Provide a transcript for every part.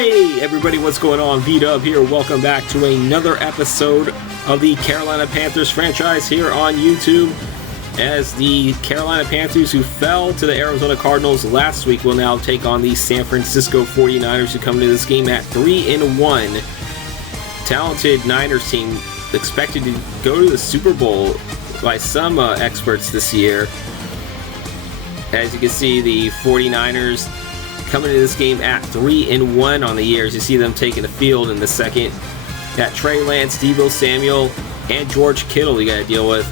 Hey everybody, what's going on? V-Dub here. Welcome back to another episode of the Carolina Panthers franchise here on YouTube. As the Carolina Panthers, who fell to the Arizona Cardinals last week, will now take on the San Francisco 49ers, who come into this game at 3-1. Talented Niners team expected to go to the Super Bowl by some experts this year. As you can see, the 49ers coming into this game at 3-1 on the year. As you see them taking the field in the second. Got Trey Lance, Deebo Samuel, and George Kittle you got to deal with.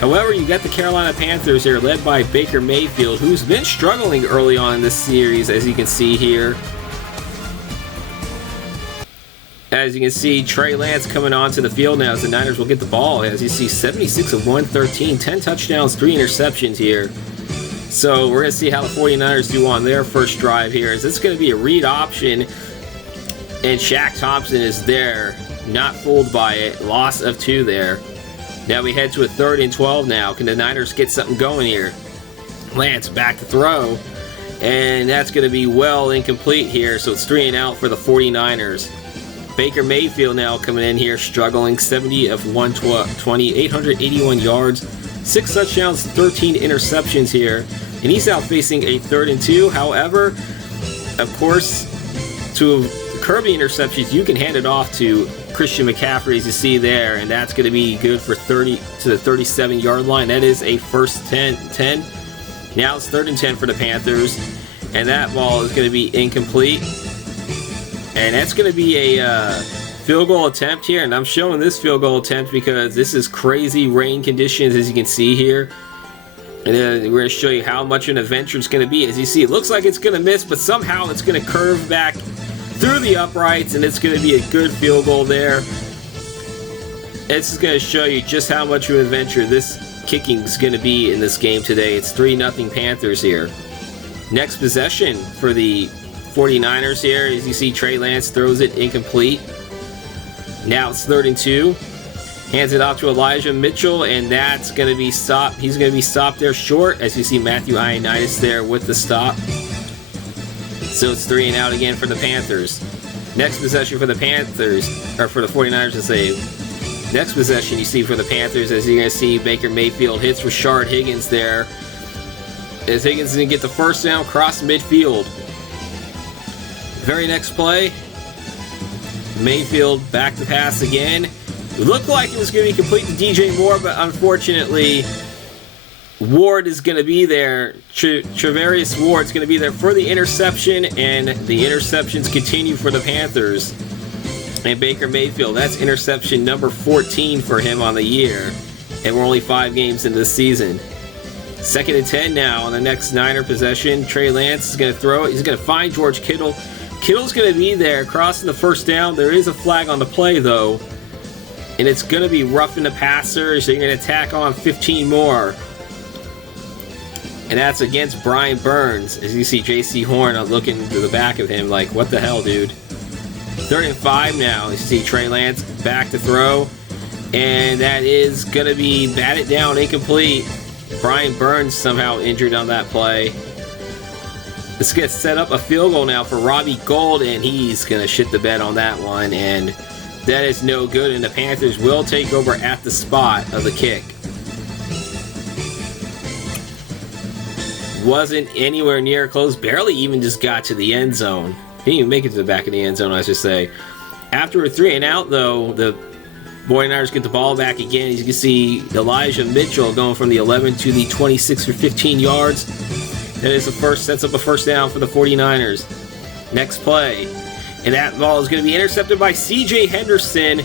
However, you got the Carolina Panthers here, led by Baker Mayfield, who's been struggling early on in this series, as you can see here. As you can see, Trey Lance coming onto the field now as the Niners will get the ball. As you see, 76 of 113, 10 touchdowns, 3 interceptions here. So we're going to see how the 49ers do on their first drive here. Is this going to be a read option? And Shaq Thompson is there, not fooled by it. Loss of 2 there. Now we head to a 3rd and 12 now. Can the Niners get something going here? Lance back to throw. And that's going to be well incomplete here. So it's 3 and out for the 49ers. Baker Mayfield now coming in here, struggling. 70 of 120, 881 yards. 6 touchdowns, 13 interceptions here. And he's out facing a 3rd and 2. However, of course, to curb the interceptions, you can hand it off to Christian McCaffrey, as you see there, and that's going to be good for 30 to the 37-yard line. That is a first 10. Now it's 3rd and 10 for the Panthers, and that ball is going to be incomplete. And that's going to be a field goal attempt here, and I'm showing this field goal attempt because this is crazy rain conditions, as you can see here. And then we're going to show you how much an adventure it's going to be. As you see, it looks like it's going to miss, but somehow it's going to curve back through the uprights, and it's going to be a good field goal there. This is going to show you just how much of an adventure this kicking is going to be in this game today. It's 3-0 Panthers here. Next possession for the 49ers here. As you see, Trey Lance throws it incomplete. Now it's 3rd and 2. Hands it off to Elijah Mitchell, and that's going to be stopped. He's going to be stopped there short, as you see Matthew Ioannidis there with the stop. So it's 3 and out again for the Panthers. Next possession for the Panthers, or for the 49ers to save. Next possession you see for the Panthers, as you're going to see Baker Mayfield hits Rashard Higgins there. As Higgins is going to get the first down, cross midfield. Very next play, Mayfield back to pass again. It looked like it was going to be complete to DJ Moore, but unfortunately, Ward is going to be there. Travarius Ward's going to be there for the interception, and the interceptions continue for the Panthers. And Baker Mayfield, that's interception number 14 for him on the year. And we're only 5 games into the season. 2nd and 10 now on the next Niner possession. Trey Lance is going to throw it. He's going to find George Kittle. Kittle's going to be there, crossing the first down. There is a flag on the play, though. And it's going to be roughing the passer, so you're going to tack on 15 more. And that's against Brian Burns. As you see J.C. Horn looking to the back of him like, what the hell, dude? 3rd and 5 now. You see Trey Lance back to throw. And that is going to be batted down, incomplete. Brian Burns somehow injured on that play. This gets set up a field goal now for Robbie Gould, and he's going to shit the bed on that one. And that is no good, and the Panthers will take over at the spot of the kick. Wasn't anywhere near close, barely even just got to the end zone. Didn't even make it to the back of the end zone, I should say. After a 3 and out, though, the 49ers get the ball back again. As you can see, Elijah Mitchell going from the 11 to the 26 for 15 yards. That is the first, sets up a first down for the 49ers. Next play. And that ball is going to be intercepted by C.J. Henderson.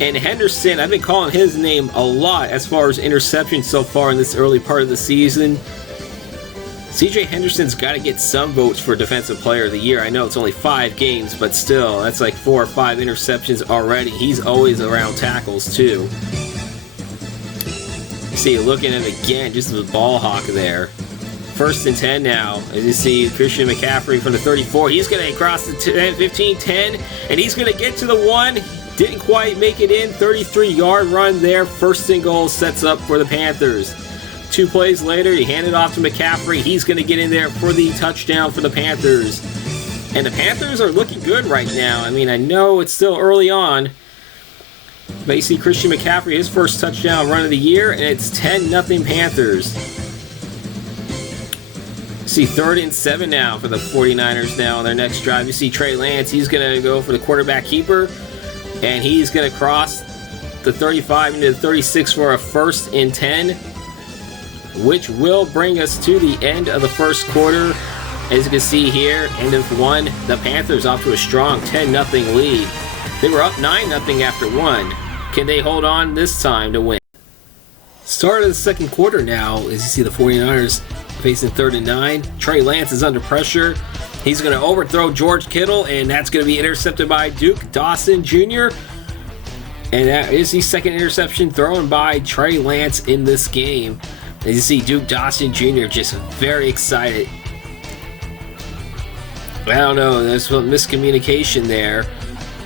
And Henderson, I've been calling his name a lot as far as interceptions so far in this early part of the season. C.J. Henderson's got to get some votes for Defensive Player of the Year. I know it's only 5 games, but still, that's like 4 or 5 interceptions already. He's always around tackles, too. See, looking at him again, just the ball hawk there. 1st and 10 now. As you see, Christian McCaffrey from the 34. He's going to cross the 10, 15, 10, and he's going to get to the 1. Didn't quite make it in. 33-yard run there. 1st and goal sets up for the Panthers. 2 plays later, he handed off to McCaffrey. He's going to get in there for the touchdown for the Panthers. And the Panthers are looking good right now. I mean, I know it's still early on, but you see Christian McCaffrey, his first touchdown run of the year, and it's 10-0 Panthers. See 3rd and 7 now for the 49ers now on their next drive. You see Trey Lance, he's going to go for the quarterback keeper, and he's going to cross the 35 into the 36 for a 1st and 10, which will bring us to the end of the first quarter. As you can see here, end of 1, the Panthers off to a strong 10-0 lead. They were up 9-0 after 1. Can they hold on this time to win? Start of the second quarter now, as you see the 49ers facing 3rd and 9. Trey Lance is under pressure. He's going to overthrow George Kittle, and that's going to be intercepted by Duke Dawson Jr. And that is the second interception thrown by Trey Lance in this game. As you see Duke Dawson Jr. just very excited. I don't know, there's some miscommunication there.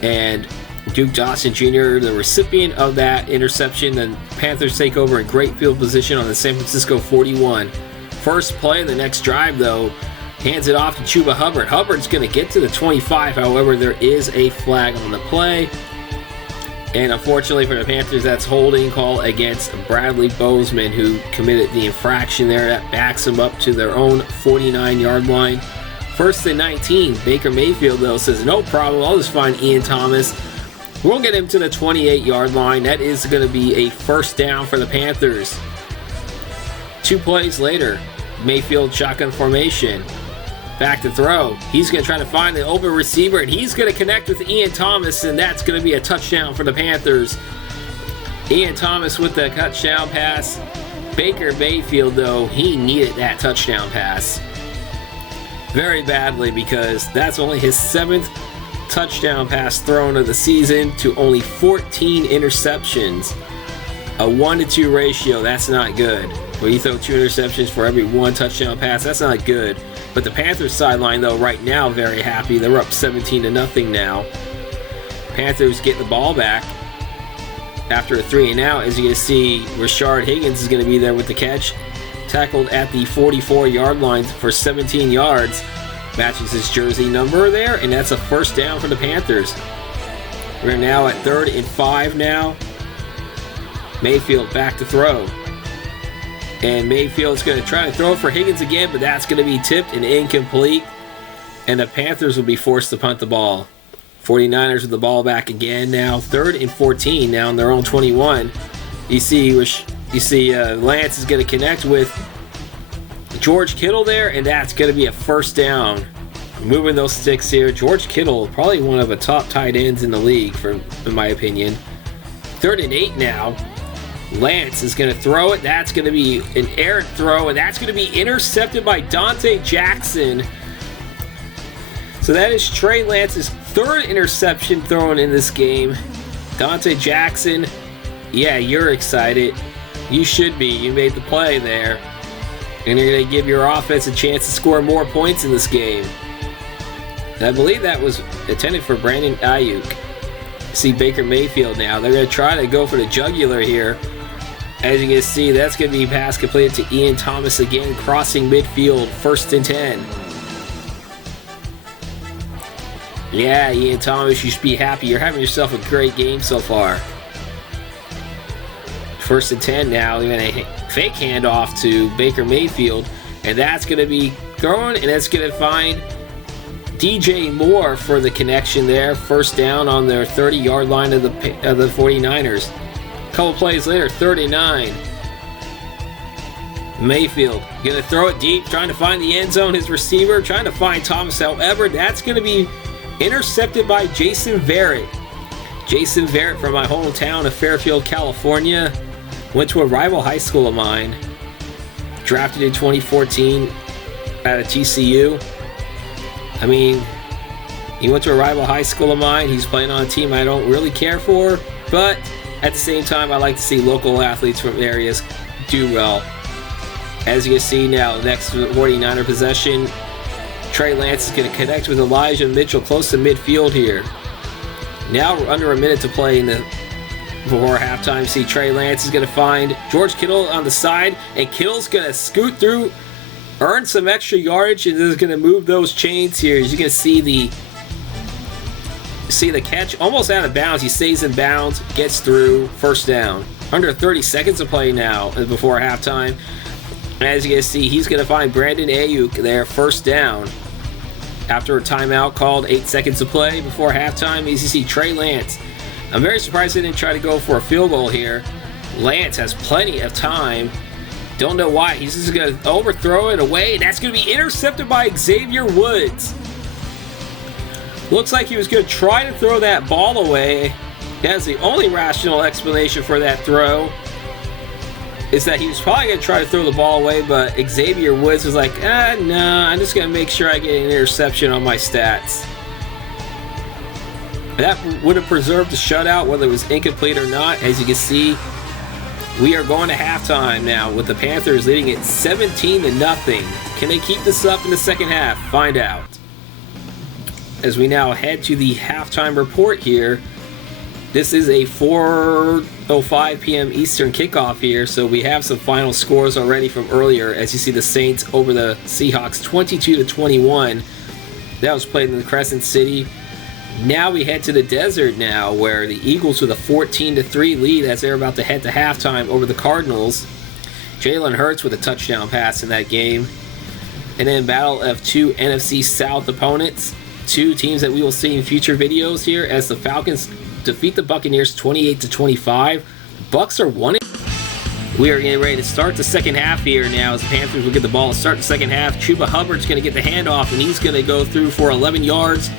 And Duke Dawson Jr., the recipient of that interception, the Panthers take over in great field position on the San Francisco 41. First play of the next drive, though, hands it off to Chuba Hubbard. Hubbard's going to get to the 25, however, there is a flag on the play. And unfortunately for the Panthers, that's holding call against Bradley Bozeman, who committed the infraction there. That backs them up to their own 49-yard line. 1st and 19. Baker Mayfield, though, says, no problem, I'll just find Ian Thomas. We'll get him to the 28-yard line. That is going to be a 1st down for the Panthers. 2 plays later, Mayfield shotgun formation. Back to throw. He's going to try to find the open receiver, and he's going to connect with Ian Thomas, and that's going to be a touchdown for the Panthers. Ian Thomas with the touchdown pass. Baker Mayfield, though, he needed that touchdown pass very badly, because that's only his 7th touchdown pass thrown of the season to only 14 interceptions. A 1-to-2 ratio, that's not good. When you throw 2 interceptions for every 1 touchdown pass, that's not good. But the Panthers sideline, though, right now, very happy. They're up 17-0 now. Panthers get the ball back after a 3-and-out. As you can see, Rashard Higgins is going to be there with the catch. Tackled at the 44-yard line for 17 yards. Matches his jersey number there, and that's a 1st down for the Panthers. We're now at 3rd and 5 now. Mayfield back to throw. And Mayfield's going to try to throw for Higgins again, but that's going to be tipped and incomplete. And the Panthers will be forced to punt the ball. 49ers with the ball back again now. 3rd and 14 now on their own 21. You see Lance is going to connect with George Kittle there, and that's going to be a 1st down. Moving those sticks here. George Kittle, probably one of the top tight ends in the league, in my opinion. 3rd and 8 now. Lance is going to throw it. That's going to be an errant throw, and that's going to be intercepted by Dante Jackson. So that is Trey Lance's 3rd interception thrown in this game. Dante Jackson, yeah, you're excited. You should be. You made the play there. And you're going to give your offense a chance to score more points in this game. And I believe that was intended for Brandon Ayuk. See Baker Mayfield now. They're going to try to go for the jugular here. As you can see, that's going to be pass completed to Ian Thomas again, crossing midfield, 1st and 10. Yeah, Ian Thomas, you should be happy. You're having yourself a great game so far. 1st and 10 now. They're going to fake handoff to Baker Mayfield, and that's going to be thrown, and that's going to find DJ Moore for the connection there. 1st down on their 30-yard line of the 49ers. A couple plays later, 3rd and 9. Mayfield going to throw it deep, trying to find the end zone. His receiver trying to find Thomas. However, that's going to be intercepted by Jason Verrett. Jason Verrett from my hometown of Fairfield, California. Went to a rival high school of mine. Drafted in 2014 out of TCU. I mean, he went to a rival high school of mine. He's playing on a team I don't really care for. But at the same time, I like to see local athletes from areas do well. As you can see now, next 49er possession, Trey Lance is going to connect with Elijah Mitchell close to midfield here. Now we're under a minute to play before halftime. See Trey Lance is going to find George Kittle on the side, and Kittle's going to scoot through earn some extra yardage, and is going to move those chains here. As you can see the catch almost out of bounds. He stays in bounds, gets through, first down. Under 30 seconds of play now before halftime. As you can see, he's going to find Brandon Ayuk there, first down. After a timeout called, 8 seconds of play before halftime. As you see, Trey Lance. I'm very surprised they didn't try to go for a field goal here. Lance has plenty of time. Don't know why. He's just going to overthrow it away. That's going to be intercepted by Xavier Woods. Looks like he was going to try to throw that ball away. That's the only rational explanation for that throw. Is that he was probably going to try to throw the ball away, but Xavier Woods was like, nah, I'm just going to make sure I get an interception on my stats. That would have preserved the shutout, whether it was incomplete or not. As you can see, we are going to halftime now with the Panthers leading it 17-0. Can they keep this up in the second half? Find out. As we now head to the halftime report here. This is a 4:05 p.m. Eastern kickoff here, so we have some final scores already from earlier. As you see, the Saints over the Seahawks 22-21. That was played in the Crescent City. Now we head to the desert now, where the Eagles with a 14-3 lead as they're about to head to halftime over the Cardinals. Jalen Hurts with a touchdown pass in that game. And then battle of two NFC South opponents. Two teams that we will see in future videos here as the Falcons defeat the Buccaneers 28-25. Bucks are 1. We are getting ready to start the second half here now as the Panthers will get the ball to start the second half. Chuba Hubbard's going to get the handoff, and he's going to go through for 11 yards.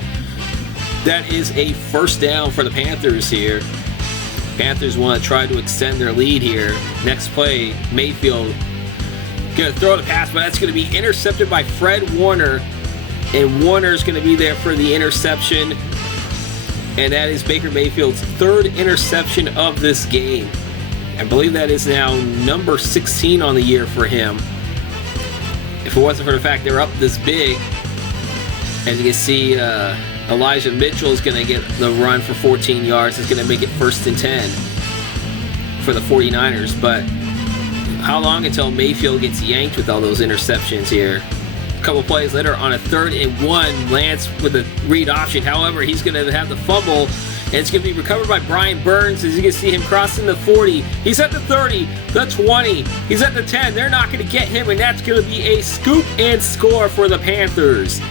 That is a first down for the Panthers here. Panthers want to try to extend their lead here. Next play, Mayfield going to throw the pass, but that's going to be intercepted by Fred Warner. And Warner's going to be there for the interception. And that is Baker Mayfield's third interception of this game. I believe that is now number 16 on the year for him. If it wasn't for the fact they're up this big, as you can see, Elijah Mitchell is going to get the run for 14 yards. It's going to make it 1st and 10 for the 49ers. But how long until Mayfield gets yanked with all those interceptions here? A couple plays later on a 3rd and 1, Lance with a read option. However, he's going to have the fumble, and it's going to be recovered by Brian Burns. As you can see him crossing the 40. He's at the 30, the 20. He's at the 10. They're not going to get him, and that's going to be a scoop and score for the Panthers.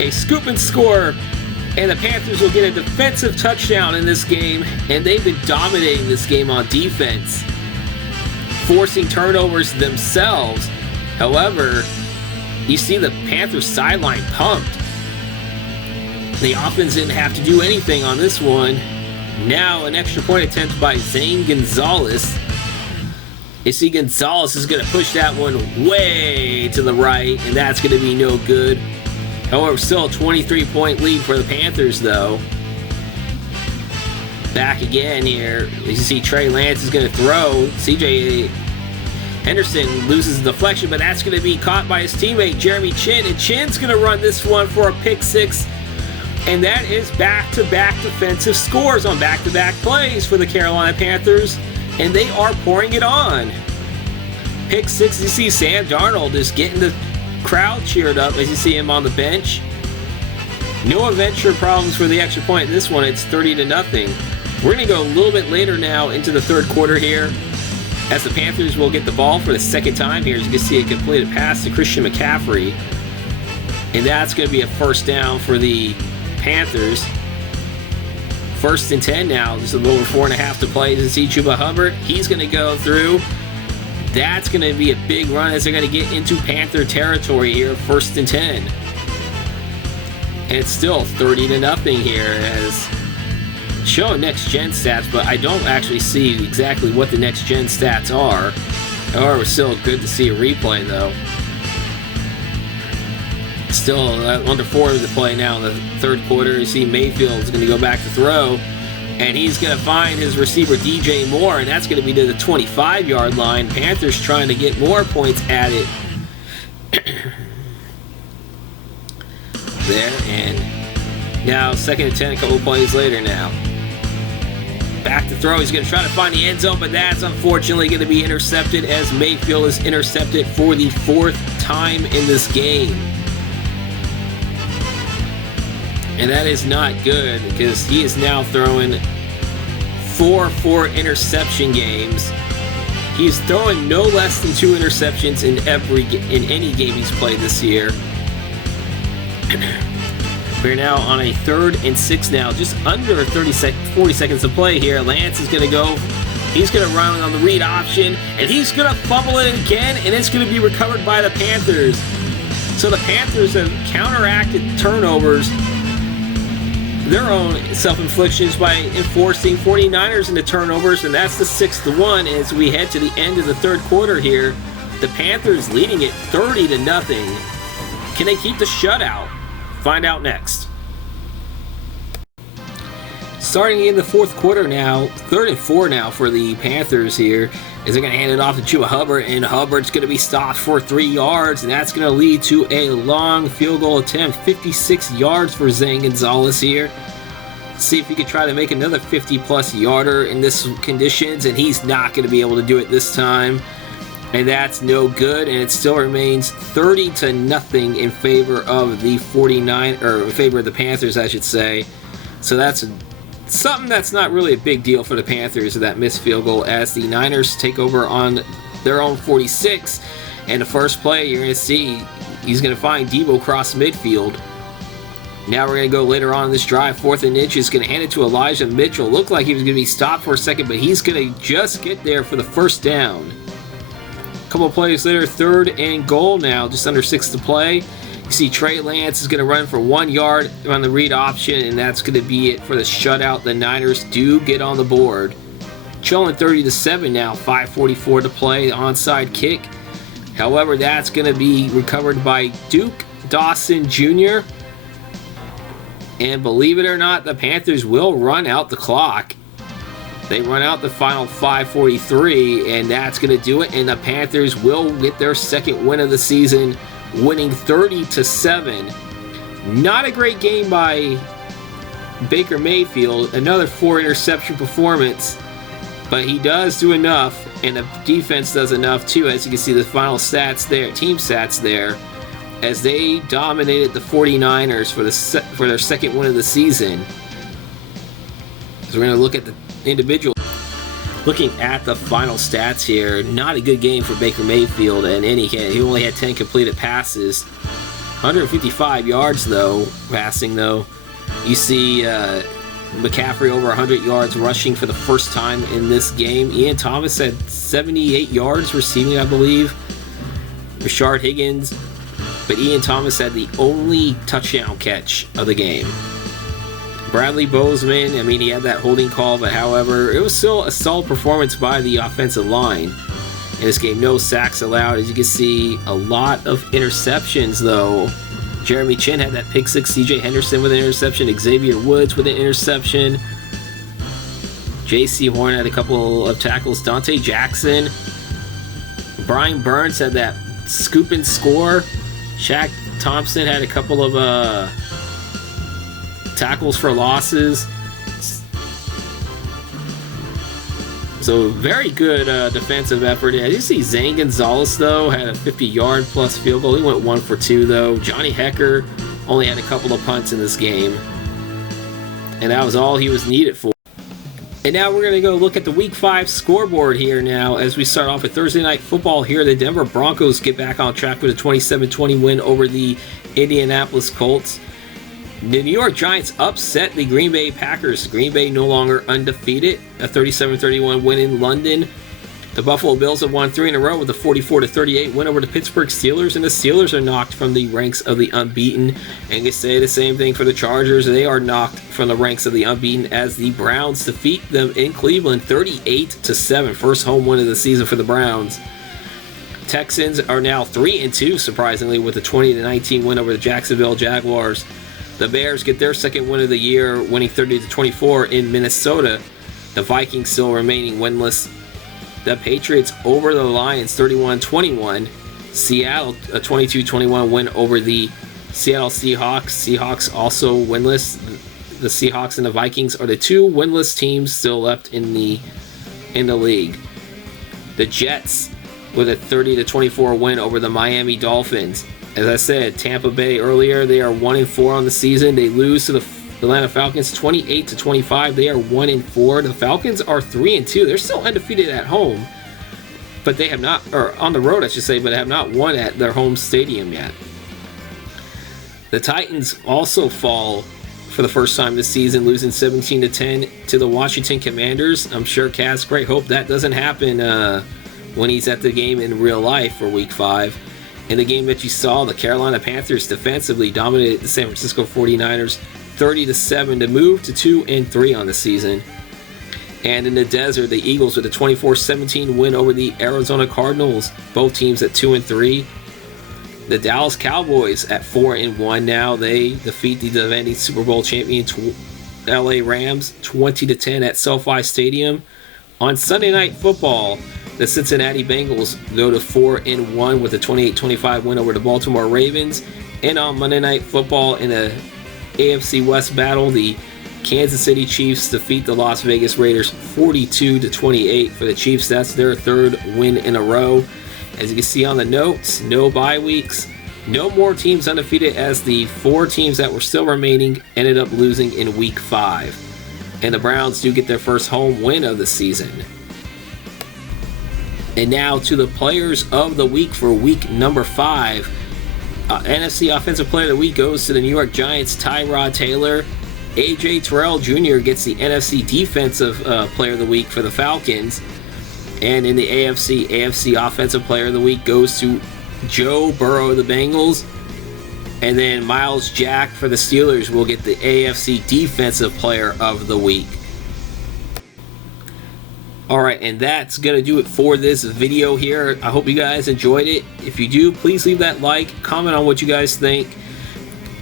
A scoop and score, and the Panthers will get a defensive touchdown in this game, and they've been dominating this game on defense, forcing turnovers themselves. However, you see the Panthers sideline pumped. The offense didn't have to do anything on this one. Now an extra point attempt by Zane Gonzalez. You see Gonzalez is going to push that one way to the right, and that's going to be no good. However, still a 23-point lead for the Panthers, though. Back again here. You see Trey Lance is going to throw. CJ Henderson loses the deflection, but that's going to be caught by his teammate, Jeremy Chin. And Chin's going to run this one for a pick six. And that is back-to-back defensive scores on back-to-back plays for the Carolina Panthers. And they are pouring it on. Pick six, you see Sam Darnold is getting the crowd cheered up as you see him on the bench. No adventure problems for the extra point in this one. It's 30-0. We're going to go a little bit later now into the third quarter here, as the Panthers will get the ball for the second time here. As you can see, a completed pass to Christian McCaffrey. And that's going to be a first down for the Panthers. 1st and 10 now. Just a little over 4.5 to play. You see Chuba Hubbard. He's going to go through. That's going to be a big run as they're going to get into Panther territory here. 1st and 10. And it's still 30-0 here as showing next-gen stats, but I don't actually see exactly what the next-gen stats are. However, it's still good to see a replay, though. Still under 4 to play now in the third quarter. You see Mayfield's going to go back to throw, and he's going to find his receiver DJ Moore, and that's going to be to the 25-yard line. Panthers trying to get more points added there, and now 2nd and 10, a couple plays later now. Back to throw. He's going to try to find the end zone, but that's unfortunately going to be intercepted as Mayfield is intercepted for the 4th time in this game. And that is not good because he is now throwing 4 interception games. He's throwing no less than 2 interceptions in any game he's played this year. We're now on a 3rd and 6 now, just under 40 seconds to play here. Lance is going to go. He's going to run on the read option, and he's going to fumble it again, and it's going to be recovered by the Panthers. So the Panthers have counteracted turnovers, their own self-inflictions, by enforcing 49ers into turnovers, and that's the 6-1 as we head to the end of the 3rd quarter here. The Panthers leading it 30-0. Can they keep the shutout? Find out next. Starting in the 4th quarter now, 3rd and 4 now for the Panthers here, as they're going to hand it off to Chuba Hubbard, and Hubbard's going to be stopped for 3 yards, and that's going to lead to a long field goal attempt, 56 yards for Zane Gonzalez here. See if he could try to make another 50-plus yarder in this conditions, and he's not going to be able to do it this time. And that's no good, and it still remains 30-0 in favor of the in favor of the Panthers, I should say. So that's something that's not really a big deal for the Panthers, that missed field goal, as the Niners take over on their own 46. And the first play, you're going to see he's going to find Debo cross midfield. Now we're going to go later on in this drive. 4th and inch is going to hand it to Elijah Mitchell. Looked like he was going to be stopped for a second, but he's going to just get there for the first down. A couple of plays later, 3rd and goal now, just under 6 to play. You see Trey Lance is going to run for 1 yard on the read option, and that's going to be it for the shutout. The Niners do get on the board. Chilling 30-7 now, 5:44 to play, the onside kick. However, that's going to be recovered by Duke Dawson Jr. And believe it or not, the Panthers will run out the clock. They run out the final 5:43, and that's going to do it. And the Panthers will get their 2nd win of the season, winning 30-7. Not a great game by Baker Mayfield. Another 4 interception performance, but he does do enough, and the defense does enough too. As you can see, the final stats there, team stats there, as they dominated the 49ers for their 2nd win of the season. So we're going to look at the individual. Looking at the final stats here, not a good game for Baker Mayfield in any case. He only had 10 completed passes, 155 yards though, passing though. You see McCaffrey over 100 yards rushing for the first time in this game. Ian Thomas had 78 yards receiving, I believe. Rashard Higgins, but Ian Thomas had the only touchdown catch of the game. Bradley Bozeman, I mean, he had that holding call, but however, it was still a solid performance by the offensive line in this game. No sacks allowed. As you can see, a lot of interceptions, though. Jeremy Chin had that pick six. C.J. Henderson with an interception. Xavier Woods with an interception. J.C. Horn had a couple of tackles. Dante Jackson. Brian Burns had that scoop and score. Shaq Thompson had a couple of tackles for losses. So very good defensive effort. I did see Zane Gonzalez though had a 50-yard plus field goal. He went 1 for 2 though. Johnny Hecker only had a couple of punts in this game, and that was all he was needed for. And now we're going to go look at the Week 5 scoreboard here now as we start off with Thursday Night Football here. The Denver Broncos get back on track with a 27-20 win over the Indianapolis Colts. The New York Giants upset the Green Bay Packers. Green Bay no longer undefeated. A 37-31 win in London. The Buffalo Bills have won 3 in a row with a 44-38 win over the Pittsburgh Steelers, and the Steelers are knocked from the ranks of the unbeaten. And you say the same thing for the Chargers. They are knocked from the ranks of the unbeaten as the Browns defeat them in Cleveland 38-7. First home win of the season for the Browns. Texans are now 3-2, surprisingly, with a 20-19 win over the Jacksonville Jaguars. The Bears get their second win of the year, winning 30-24 in Minnesota. The Vikings still remaining winless. The Patriots over the Lions 31-21. Seattle a 22-21 win over the Seattle Seahawks. Seahawks also winless. the Seahawks and the Vikings are the two winless teams still left in the league. The Jets with a 30-24 win over the Miami Dolphins. As I said, Tampa Bay earlier, they are 1-4 on the season. They lose to the Atlanta Falcons 28-25. They are 1-4. The Falcons are 3-2. They're still undefeated at home, but they have not, or on the road I should say, but have not won at their home stadium yet. The Titans also fall for the first time this season, losing 17-10 to the Washington Commanders. I'm sure Cass great hope that doesn't happen when he's at the game in real life for Week 5. In the game that you saw, the Carolina Panthers defensively dominated the San Francisco 49ers 30-7 to move to 2-3 on the season. And in the desert, the Eagles with a 24-17 win over the Arizona Cardinals, both teams at 2-3. The Dallas Cowboys at 4-1 now. They defeat the defending Super Bowl champion LA Rams 20-10 at SoFi Stadium. On Sunday Night Football, the Cincinnati Bengals go to 4-1 with a 28-25 win over the Baltimore Ravens. And on Monday Night Football in a AFC West battle, the Kansas City Chiefs defeat the Las Vegas Raiders 42-28 for the Chiefs. That's their third win in a row. As you can see on the notes, no bye weeks, no more teams undefeated, as the 4 teams that were still remaining ended up losing in Week 5. And the Browns do get their first home win of the season. And now to the players of the week for week number 5. NFC Offensive Player of the Week goes to the New York Giants, Tyrod Taylor. A.J. Terrell Jr. gets the NFC Defensive Player of the Week for the Falcons. And in the AFC Offensive Player of the Week goes to Joe Burrow of the Bengals. And then Miles Jack for the Steelers will get the AFC Defensive Player of the Week. Alright, and that's going to do it for this video here. I hope you guys enjoyed it. If you do, please leave that like, comment on what you guys think,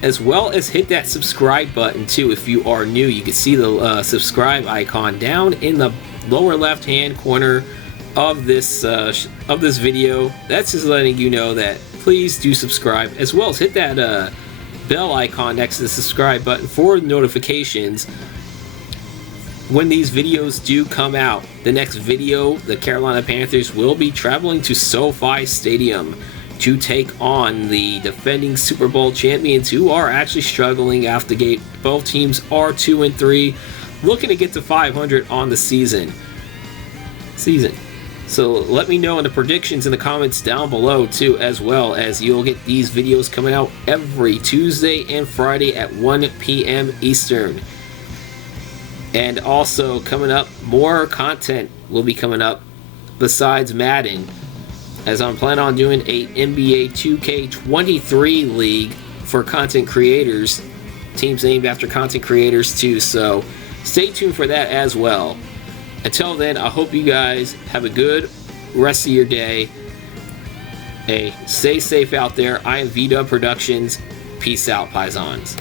as well as hit that subscribe button too if you are new. You can see the subscribe icon down in the lower left hand corner of this video. That's just letting you know that please do subscribe, as well as hit that bell icon next to the subscribe button for notifications when these videos do come out. The next video, the Carolina Panthers will be traveling to SoFi Stadium to take on the defending Super Bowl champions, who are actually struggling out the gate. Both teams are 2-3, looking to get to 500 on the season. So let me know in the predictions in the comments down below too, as well as you'll get these videos coming out every Tuesday and Friday at 1 p.m. Eastern. And also coming up, more content will be coming up besides Madden, as I'm planning on doing a NBA 2K23 league for content creators, teams named after content creators too, so stay tuned for that as well. Until then, I hope you guys have a good rest of your day. Hey, stay safe out there. I am VDub Productions. Peace out, Paisans.